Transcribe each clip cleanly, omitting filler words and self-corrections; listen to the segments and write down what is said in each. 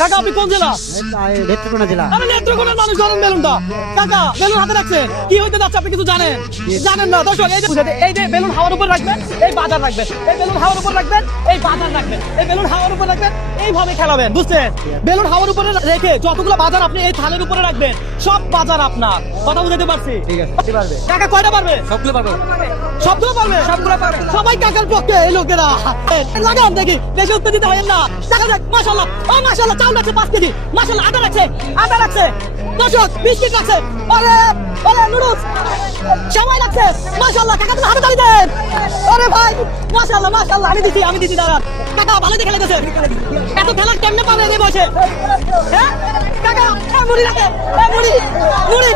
কাকা আপনি কোন জেলা? নেত্রকোনা জেলা। আমি নেত্রকোনার মানুষ। ধরেন বেলুনটা। কাকা বেলুন হাতে রাখছেন, কি হইতে যাচ্ছে আপনি কিছু জানেন? জানেন না। দর্শক এই যে বেলুন হাওয়ার উপর রাখবেন, এই বাজার রাখবেন, এই বেলুন হাওয়ার উপর রাখবেন, এই বাজার রাখবেন, এই বেলুন হাওয়ার উপর রাখবেন, এইভাবে খেলাবেন, বুঝছেন? বেলুন হাওয়ার উপরে রেখে যতগুলো বাজার আপনি এই থালের উপরে রাখবেন, সব বাজার আপনার। কথা বুঝতে পারছি? ঠিক আছে, পারবে। কাকা কয়টা পারবে? সবগুলো পারবে। সবগুলো পারবে? সবগুলো পারবে। সবাই কাকার পক্ষে এই লোকেরা। লাগান দেখি, বেশি উত্তেজিত হবেন না। দেখা যাক। মাশাআল্লাহ, ও মাশাআল্লাহ, চাউল আছে 5 কেজি। মাশাআল্লাহ, আটা রাখছে। দর্শক বিস্কিট রাখছে। আরে নুডলস সবাই রাখছে। মাশাআল্লাহ, কাকা তুমি হাতে তালি দেন। আরে ভাই মাশাআল্লাহ, আমি দিছি দাঁড়ান। কাকা ভালো দেখে খেলেছে। এত খেলা কেমনে পারে এই বসে? হ্যাঁ কাকা, মুড়ি রাখে। মুড়ি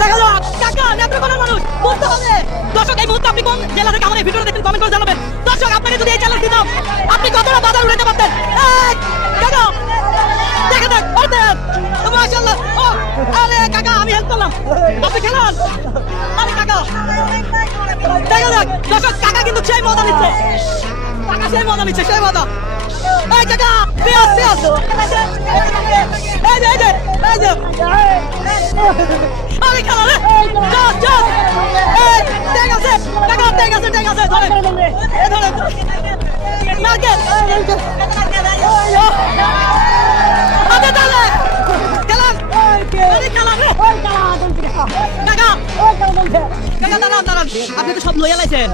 দেখা যাক। কাকা নেত্রকোনার মানুষ, বুঝতে হবে। দর্শক এই মুহূর্তে আপনি কোন জেলা থেকে আমার এই ভিডিওটা দেখেন কমেন্ট করে জানাবেন। দর্শক আপনাকে যদি এই চ্যালেঞ্জ দিতাম, আপনি কতটা বাজার উঠাতে পারতেন? কাকা দেখা যাক। মাশাআল্লাহ। ও আরে কাকা আমি হেল্প করলাম, আপনি খেলান। আরে কাকা দেখা যাক। দর্শক কাকা কিন্তু সেই মজা নিচ্ছে। সেই মজা। এই কাকা পেঁয়াজ। এই যে আরে খেলা রে। চল এই ঠিক আছে কাকা, ঠিক আছে ধরে মার্কেট আরে তালে খেলান। আরে খেলা রে। কাকা দাঁড়ান, আপনি তো সব লইয়া লাইছেন।